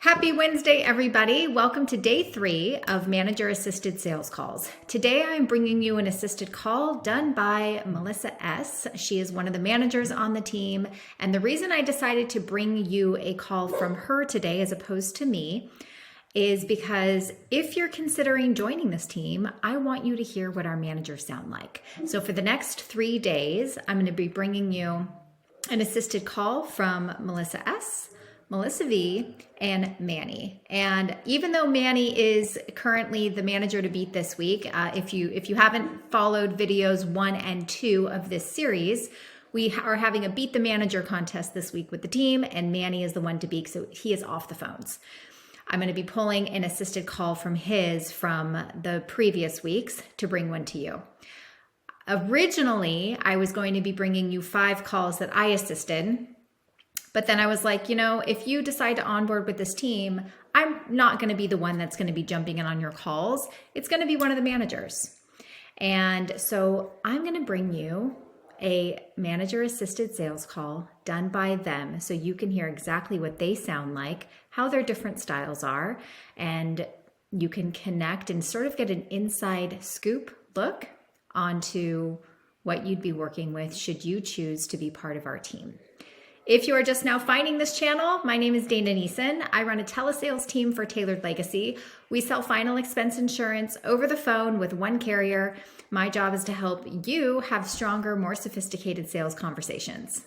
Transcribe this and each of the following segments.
Happy Wednesday, everybody. Welcome to day 3 of Manager Assisted Sales Calls. Today, I'm bringing you an assisted call done by Melissa S. She is one of the managers on the team. And the reason I decided to bring you a call from her today as opposed to me is because if you're considering joining this team, I want you to hear what our managers sound like. So for the next 3 days, I'm going to be bringing you an assisted call from Melissa S., Melissa V, and Manny. And even though Manny is currently the manager to beat this week, if you haven't followed videos 1 and 2 of this series, we are having a Beat the Manager contest this week with the team, and Manny is the one to beat, so he is off the phones. I'm going to be pulling an assisted call from the previous weeks to bring one to you. Originally, I was going to be bringing you 5 calls that I assisted. But then I was like, if you decide to onboard with this team, I'm not going to be the one that's going to be jumping in on your calls. It's going to be one of the managers. And so I'm going to bring you a manager assisted sales call done by them so you can hear exactly what they sound like, how their different styles are, and you can connect and sort of get an inside scoop look onto what you'd be working with should you choose to be part of our team. If you are just now finding this channel, my name is Dana Neeson. I run a telesales team for Tailored Legacy. We sell final expense insurance over the phone with one carrier. My job is to help you have stronger, more sophisticated sales conversations.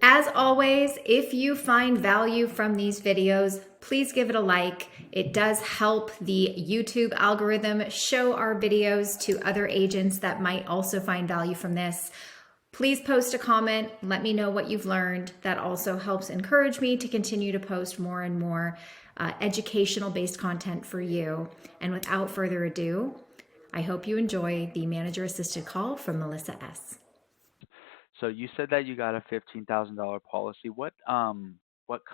As always, if you find value from these videos, please give it a like. It does help the YouTube algorithm show our videos to other agents that might also find value from this. Please post a comment. Let me know what you've learned. That also helps encourage me to continue to post more and more educational-based content for you. And without further ado, I hope you enjoy the manager-assisted call from Melissa S. So you said that you got a $15,000 policy. What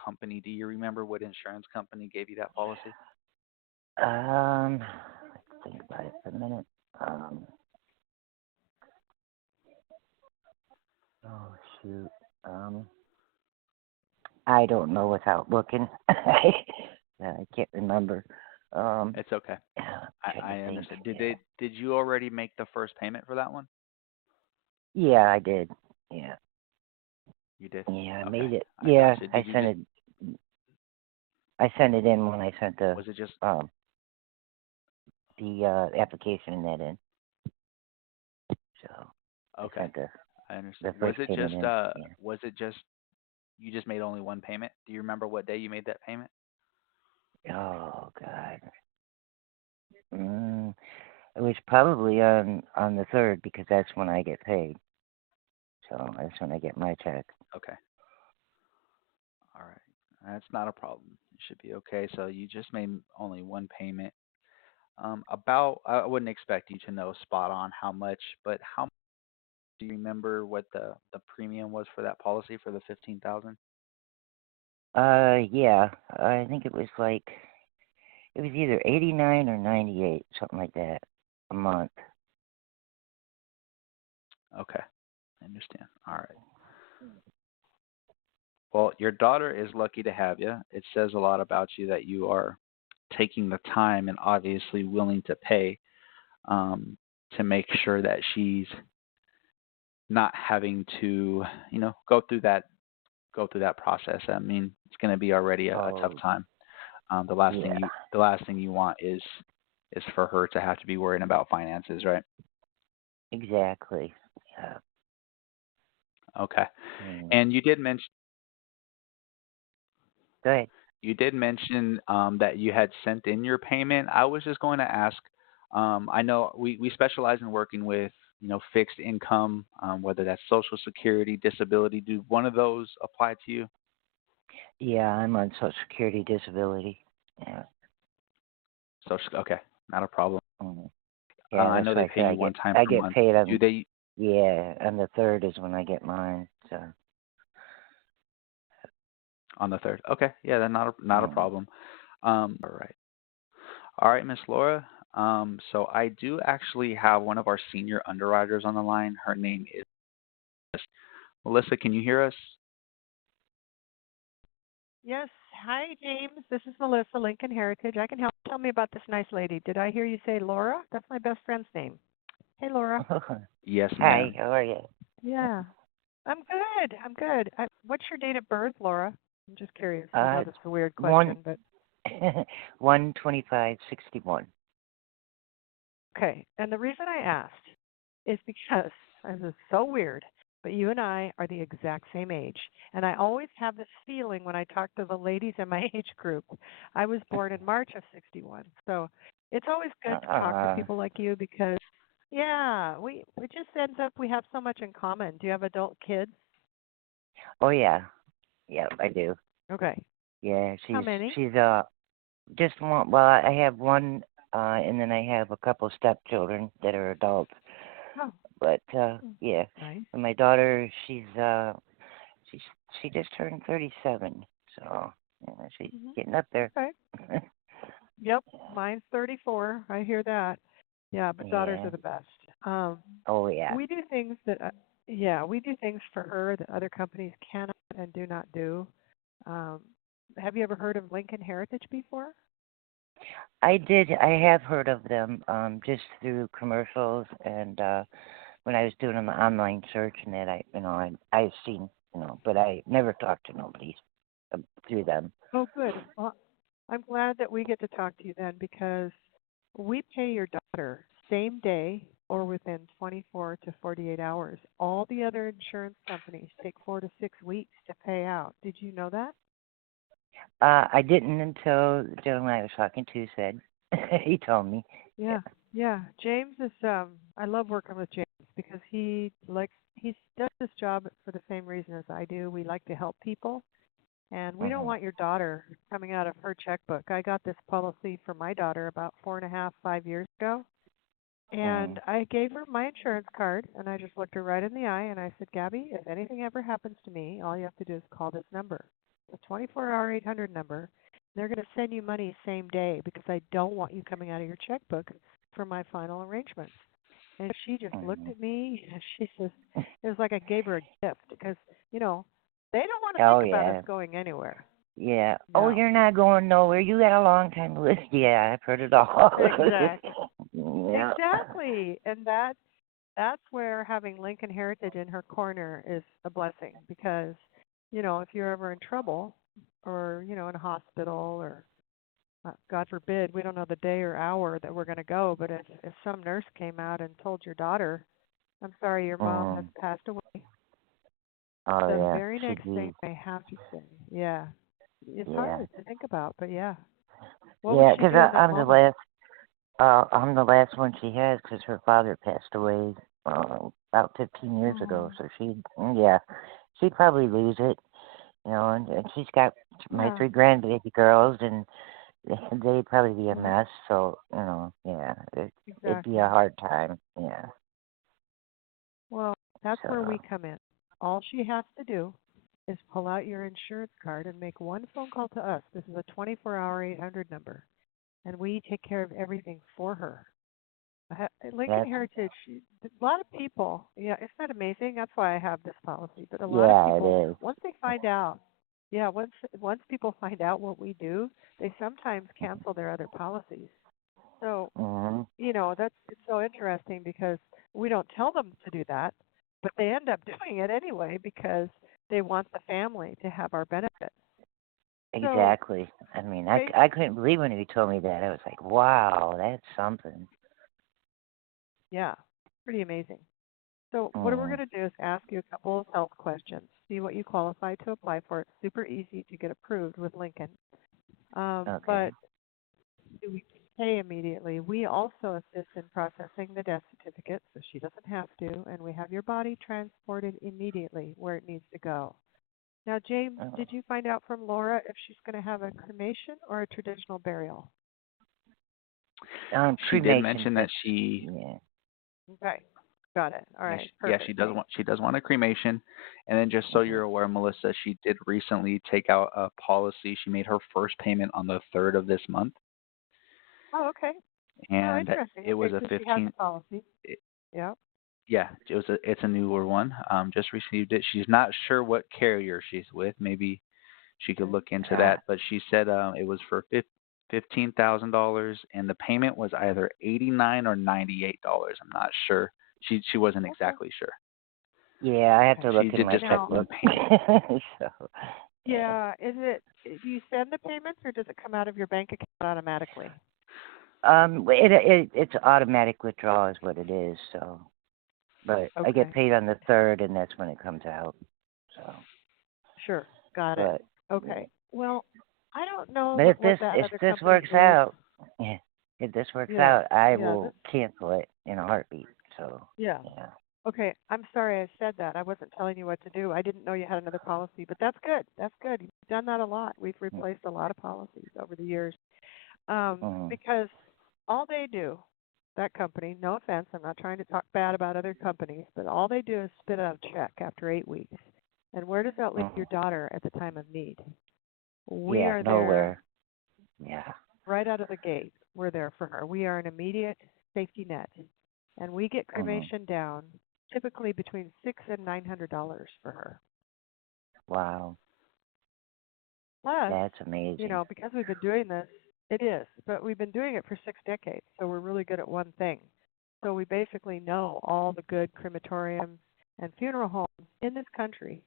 company, do you remember what insurance company gave you that policy? Let's think about it for a minute. Oh shoot. I don't know without looking. I can't remember. It's okay. I understand. Did you already make the first payment for that one? Yeah, I did. Yeah. You did? Yeah, I Okay. made it. I Yeah, gotcha. I sent it. I sent it in when I sent the Was it just application and that in. So okay? I sent I the understand. first payment in. Yeah. Was it just you just made only one payment? Do you remember what day you made that payment? Oh God. It was probably on the 3rd because that's when I get paid. So that's when I get my check. Okay. All right. That's not a problem. It should be okay. So you just made only one payment. I wouldn't expect you to know spot on how much, but how much do you remember what the premium was for that policy for the 15,000? Yeah. I think it was either 89 or 98, something like that, a month. Okay, I understand. All right. Well, your daughter is lucky to have you. It says a lot about you that you are taking the time and obviously willing to pay to make sure that she's not having to, go through that process. I mean, it's going to be already a tough Oh, time. yeah. The last thing you want is for her to have to be worrying about finances, right? Exactly. Yeah. Okay. Mm. And Go ahead. you did mention that you had sent in your payment. I was just going to ask. I know we specialize in working with fixed income, whether that's Social Security, disability. Do one of those apply to you? Yeah, I'm on Social Security disability. Yeah. Okay, not a problem. Mm. Yeah, I that's know why they I pay said you one time I per get month. paid Do on. they? Yeah, on the 3rd is when I get mine. So. On the 3rd. Okay, yeah, then not a Mm. problem. All right, Miss Laura. So I do actually have one of our senior underwriters on the line. Her name is Melissa. Can you hear us? Yes. Hi, James. This is Melissa, Lincoln Heritage. I can help. Tell me about this nice lady. Did I hear you say Laura? That's my best friend's name. Hey, Laura. Yes, Hi, ma'am. how are you? Yeah. I'm good. I'm good. What's your date of birth, Laura? I'm just curious. I know Uh, that's a weird one, question, but 12561. okay. And the reason I asked is because this is so weird, but you and I are the exact same age. And I always have this feeling when I talk to the ladies in my age group. I was born in March of 61. So it's always good to talk to Uh, people like you because, yeah, it just ends up we have so much in common. Do you have adult kids? oh yeah, yeah, I do. Okay. Yeah, How many? she's just one. Well, I have one, and then I have a couple stepchildren that are adults. Oh, But yeah, nice. and my daughter, she's she just turned 37, so yeah, she's getting up there. Okay. Yep. Mine's 34. I hear that. Yeah, but daughters Yeah. are the best. Oh yeah. We do things that, we do things for her that other companies cannot and do not do. Um, have you ever heard of Lincoln Heritage before? I did. I have heard of them, just through commercials and when I was doing an online search and that I've seen, but I never talked to nobody through them. Oh, good. Well, I'm glad that we get to talk to you then because we pay your daughter same day or within 24 to 48 hours. All the other insurance companies take 4 to 6 weeks to pay out. Did you know that? I didn't until the gentleman I was talking to said. He told me. Yeah. Yeah. James is I love working with James because he does this job for the same reason as I do. We like to help people and we don't Mhm. want your daughter coming out of her checkbook. I got this policy for my daughter about 4.5, 5 years ago. And Mhm. I gave her my insurance card and I just looked her right in the eye and I said, Gabby, if anything ever happens to me, all you have to do is call this number, the 24-hour 800 number. They're going to send you money same day because I don't want you coming out of your checkbook for my final arrangements. And she just looked Mhm. at me and she says, it was like I gave her a gift because, you know, they don't want to Oh think about us yeah. going anywhere. Yeah. Oh, No. you're not going nowhere. You got a long time to live. Yeah, I've heard it all. Exactly. Yeah. Exactly. And that's where having Lincoln Heritage in her corner is a blessing because, if you're ever in trouble or, in a hospital or God forbid, we don't know the day or hour that we're going to go, but if some nurse came out and told your daughter, I'm sorry, your mom has Mhm. passed away, Oh the yeah. very She next thing did. they have to say, yeah, it's Yeah. hard to think about, but yeah. What would Yeah, she 'cause do in that I'm the moment? last. I'm the last one she has 'cause her father passed away about 15 years ago. Oh, So yeah, she'd probably lose it, and she's got my yeah, 3 grandbaby girls, and they'd probably be a yeah, mess. So yeah, it'd be a exactly. hard time. Yeah. Well, that's So where we come in. All she has to do is pull out your insurance card and make one phone call to us. This is a 24-hour 800 number, and we take care of everything for her. Lincoln that's Heritage, a lot of people, yeah, isn't that amazing? That's why I have this policy. But a lot of yeah, people, it is. once they find out, yeah, once people find out what we do, they sometimes cancel their other policies. So Mhm. that's it's so interesting because we don't tell them to do that, but they end up doing it anyway because they want the family to have our benefit. So Exactly. I mean, they, I couldn't believe when he told me that. I was like, wow, that's something. yeah, pretty amazing. So what we're Mm. going to do is ask you a couple of health questions, see what you qualify to apply for. It's super easy to get approved with Lincoln. Okay. But do we pay immediately? We also assist in processing the death certificate, so she doesn't have to, and we have your body transported immediately where it needs to go. Now, James, Oh. did you find out from Laura if she's going to have a cremation or a traditional burial? She did Cremation, mention that but she, yeah. Okay, got it. All yeah, right, she perfect. does want a cremation, and then just so Mhm. you're aware, Melissa, she did recently take out a policy. She made her first payment on the 3rd of this month, Oh, okay. Oh, and interesting. it was Okay, a so she has 15. a policy. It, Yeah. yeah, it's a newer one. Just received it. She's not sure what carrier she's with. Maybe she could Okay. look into Ah, that. But she said it was for $15,000, and the payment was either 89 or $98. I'm not sure. She wasn't Okay. exactly sure. yeah, I have to She look in did my just put Now, one checkbook. payment. So, yeah. yeah, do you send the payments or does it come out of your bank account automatically? It's automatic withdrawal is what it is. So, but I get Okay. paid on the 3rd, and that's when it comes out. So, Sure. Got it. but yeah. Okay. Well, I don't know But that what that if other this company works is. out, yeah, if this works Yeah. out, I Yeah. will cancel it in a heartbeat. So, Yeah. yeah. Okay. I'm sorry I said that. I wasn't telling you what to do. I didn't know you had another policy, but that's good. That's good. You've done that a lot. We've replaced a lot of policies over the years. Mm-hmm. Because all they do, that company, no offense, I'm not trying to talk bad about other companies, but all they do is spit out a check after 8 weeks. And where does that leave Mm-hmm. your daughter at the time of need? We Yeah, are there nowhere. Yeah. right out of the gate. We're there for her. We are an immediate safety net. And we get Mm-hmm. cremation down typically between $600 and $900 for her. Wow, Plus, that's amazing. because we've been doing this, it is, but we've been doing it for 6 decades, so we're really good at one thing. So we basically know all the good crematoriums and funeral homes in this country.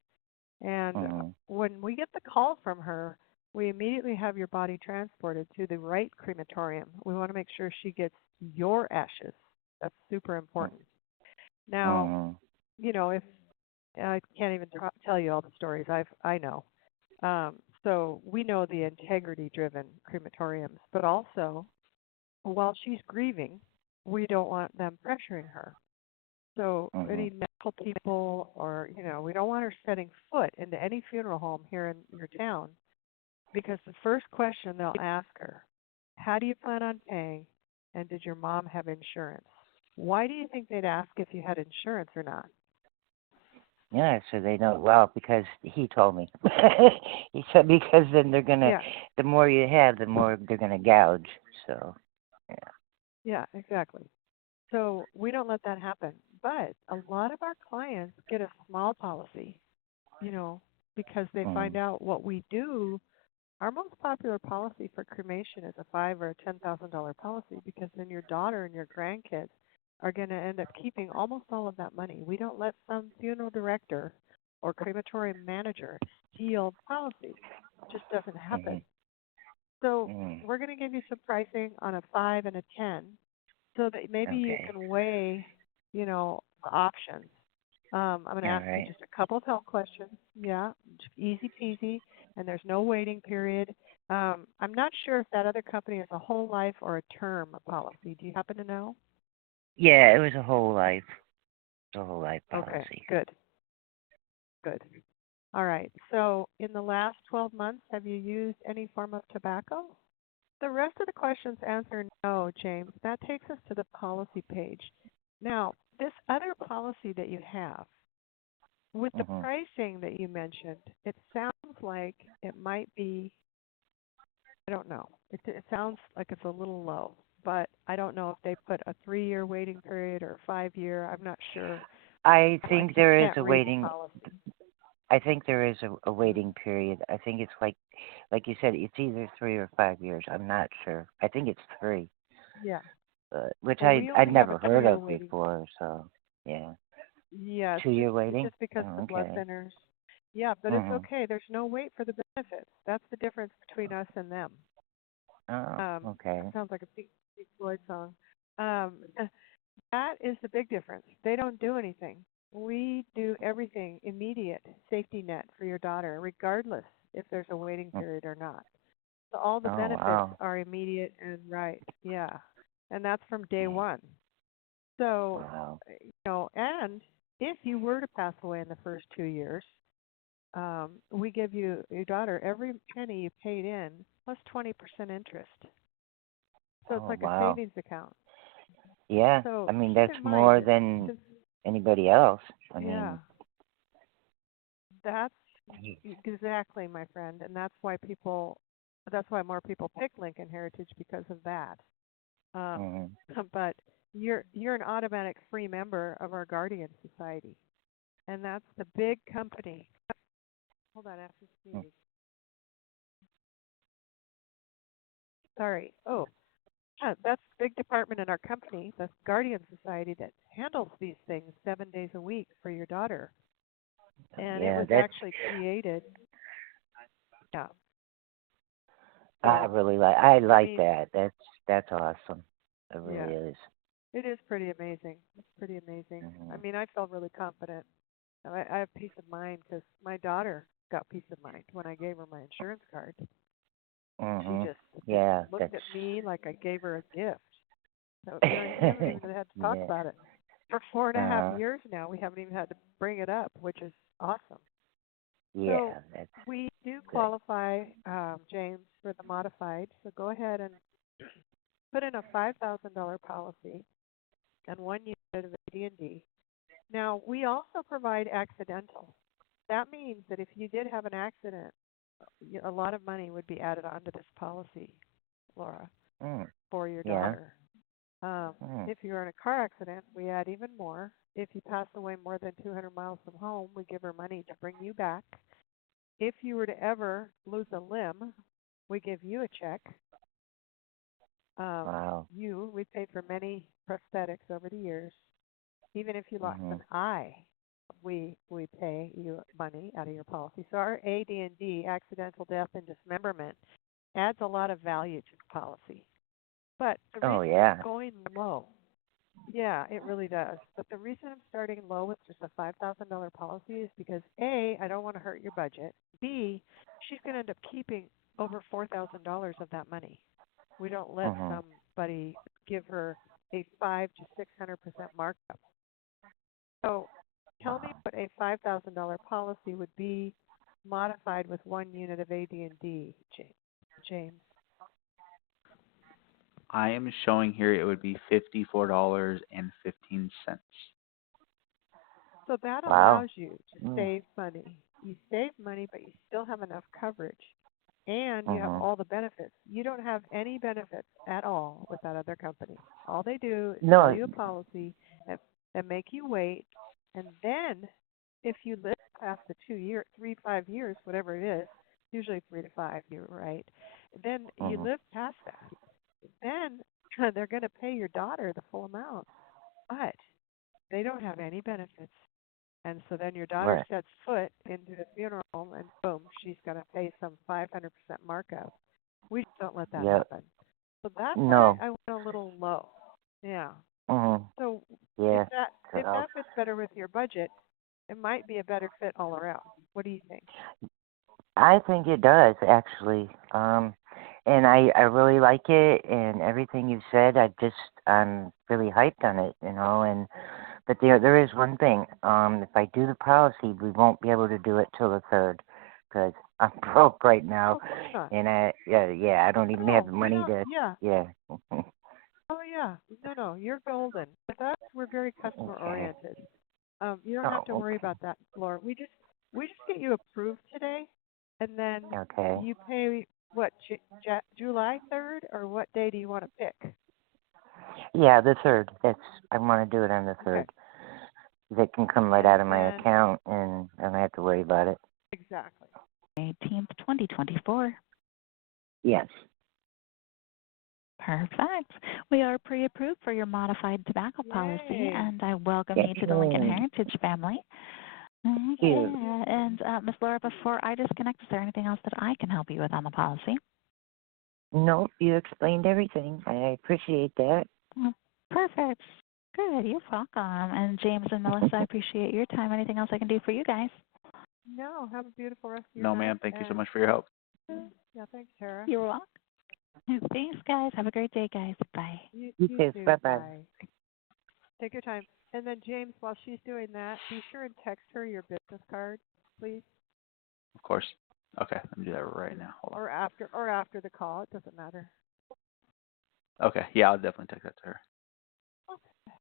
And Mm-hmm. when we get the call from her, we immediately have your body transported to the right crematorium. We want to make sure she gets your ashes. That's super important. Now, Mm-hmm. if I can't even tell you all the stories I know. So we know the integrity-driven crematoriums, but also while she's grieving, we don't want them pressuring her. So Mm-hmm. any medical people or, we don't want her setting foot into any funeral home here in your town because the first question they'll ask her, how do you plan on paying and did your mom have insurance? Why do you think they'd ask if you had insurance or not? Yeah, so they know well because he told me. He said because then they're gonna, Yeah, the more you have, the more they're gonna gouge. So, yeah. yeah, exactly. So we don't let that happen. But a lot of our clients get a small policy, you know, because they Mm-hmm. find out what we do. Our most popular policy for cremation is a $5,000 or a $10,000 policy because then your daughter and your grandkids are going to end up keeping almost all of that money. We don't let some funeral director or crematorium manager steal policies. It just doesn't happen. Mm-hmm. So Mm-hmm. we're going to give you some pricing on a 5 and a 10 so that maybe you Okay. can weigh, the options. I'm going to All ask you right. just a couple of health questions. Yeah, just easy peasy, and there's no waiting period. I'm not sure if that other company is a whole life or a term policy. Do you happen to know? Yeah, it was a whole life. It's a whole life Okay, policy. good, good. All right. So in the last 12 months, have you used any form of tobacco? The rest of the questions answer no, James. That takes us to the policy page. Now, this other policy that you have, with the Mm-hmm. pricing that you mentioned, it sounds like it might be, I don't know. It sounds like it's a little low, but I don't know if they put a 3-year waiting period or a 5-year. I'm not sure. I I think just there is can't a read the waiting. policy. I think there is a waiting period. I think it's like you said, it's either 3 or 5 years. I'm not sure. I think it's 3, Yeah. which Well, we I'd only have a never heard 2-year of waiting. before. So, yeah, Yeah, it's 2 year it's waiting. just because of Oh, the blood okay. thinners. Yeah, but it's Mhm. okay. There's no wait for the benefits. That's the difference between us and them. Oh, okay. That sounds like a Pink Floyd song. Um, that is the big difference. They don't do anything. We do everything immediate safety net for your daughter, regardless if there's a waiting Mm. period or not. So all the Oh, benefits wow. are immediate and right. Yeah, and that's from day Mm. one. So, Wow. and if you were to pass away in the first 2 years, we give your daughter every penny you paid in plus 20% interest. So it's Oh, like a wow. savings account. Yeah. So I mean, keep that's in mind, more than since, anybody else. I yeah, mean, that's geez. exactly, my friend, and that's why more people pick Lincoln Heritage because of that. Mhm. But you're an automatic free member of our Guardian Society, and that's the big company. Hold on, after sneeze. Sorry. Oh, that's the big department in our company, the Guardian Society, that handles these things 7 days a week for your daughter. And it Yeah, was that's actually created. Yeah. I So really like. I I like mean, that. That's awesome. It yeah, really is. it is pretty amazing. It's pretty amazing. I Mhm. mean, I felt really confident. I have peace of mind because my daughter got peace of mind when I gave her my insurance card. She Mhm. just Yeah, looked that's. at me like I gave her a gift. So we haven't even had to talk Yeah. about it for 4.5 Uh. years now. We haven't even had to bring it up, which is awesome. So Yeah, that's we do good. qualify, James, for the modified. So go ahead and put in a $5,000 policy and 1 unit of AD&D. Now, we also provide accidental. That means that if you did have an accident, a lot of money would be added onto this policy, Laura, Mm. for your Yeah. daughter. Um, Mm. if you're in a car accident, we add even more. If you pass away more than 200 miles from home, we give her money to bring you back. If you were to ever lose a limb, we give you a check. Um, Wow. we paid for many prosthetics over the years. Even if you lost an Mhm. eye, we pay you money out of your policy. So our AD&D, accidental death and dismemberment, adds a lot of value to the policy. But the Oh reason yeah. I'm going low, yeah, it really does. But the reason I'm starting low with just a $5,000 policy is because A, I don't want to hurt your budget. B, she's going to end up keeping over $4,000 of that money. We don't let Mhm. somebody give her a 5 to 600% markup. So tell me Wow. what a $5,000 policy would be modified with 1 unit of AD&D, James. I am showing here it would be $54.15. So that Wow. allows you to Mm. save money. You save money, but you still have enough coverage. And you have Mhm. all the benefits. You don't have any benefits at all with that other company. All they do is sell No. you a policy and make you wait. And then if you live past the 2 year, 3, 5 years, whatever it is, usually 3 to 5, you're right. Then you Mhm. live past that. Then they're going to pay your daughter the full amount. But they don't have any benefits. And so then your daughter Right. sets foot into the funeral home and boom, she's going to pay some 500% markup. We just don't let that Yep. happen. So that's why No. I went a little low. Yeah. Mhm. So if Yeah. that So if that fits better with your budget, it might be a better fit all around. What do you think? I think it does actually. And I really like it and everything you've said. I'm really hyped on it. And but there is one thing. If I do the policy, we won't be able to do it till the 3rd, because I'm broke right now, Oh, of course not. and I don't even have Oh, the we money don't. to. Yeah. Yeah. Oh, yeah. No, you're golden. With us, we're very customer Okay. oriented. You don't have Oh, to worry okay. about that, Laura. We just get you approved today, and then Okay. you pay what July 3rd, or what day do you want to pick? Yeah, the 3rd. I want to do it on the Okay, 3rd. That can come right and out of my then account, and I don't have to worry about it. exactly. 18th, 2024. Yes. Perfect. We are pre-approved for your modified tobacco policy, Yay! and I welcome you to the Lincoln Excellent. Heritage family. Cute. Yeah, and Ms. Laura, before I disconnect, is there anything else that I can help you with on the policy? Nope, you explained everything. I appreciate that. Oh, perfect. Good. You're welcome. And James and Melissa, I appreciate your time. Anything else I can do for you guys? No, have a beautiful rest of your No, night. ma'am. Thank you so And much for your help. yeah, thanks, Tara. You're welcome. Thanks, guys. Have a great day, guys. Bye. You You too. too. Bye-bye. Bye. Take your time. And then James, while she's doing that, be sure and text her your business card, please, Of course. Okay, let me do that right now. Hold or after the call. It doesn't matter. on. Okay, yeah, I'll definitely text that to her. Okay.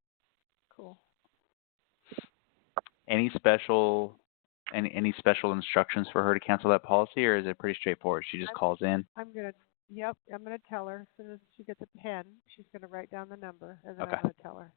Cool. Any special any special instructions for her to cancel that policy, or is it pretty straightforward? She just I'm calls in. I'm gonna Yep, I'm going to tell her as soon as she gets a pen. She's going to write down the number, and then Okay. I'm going to tell her.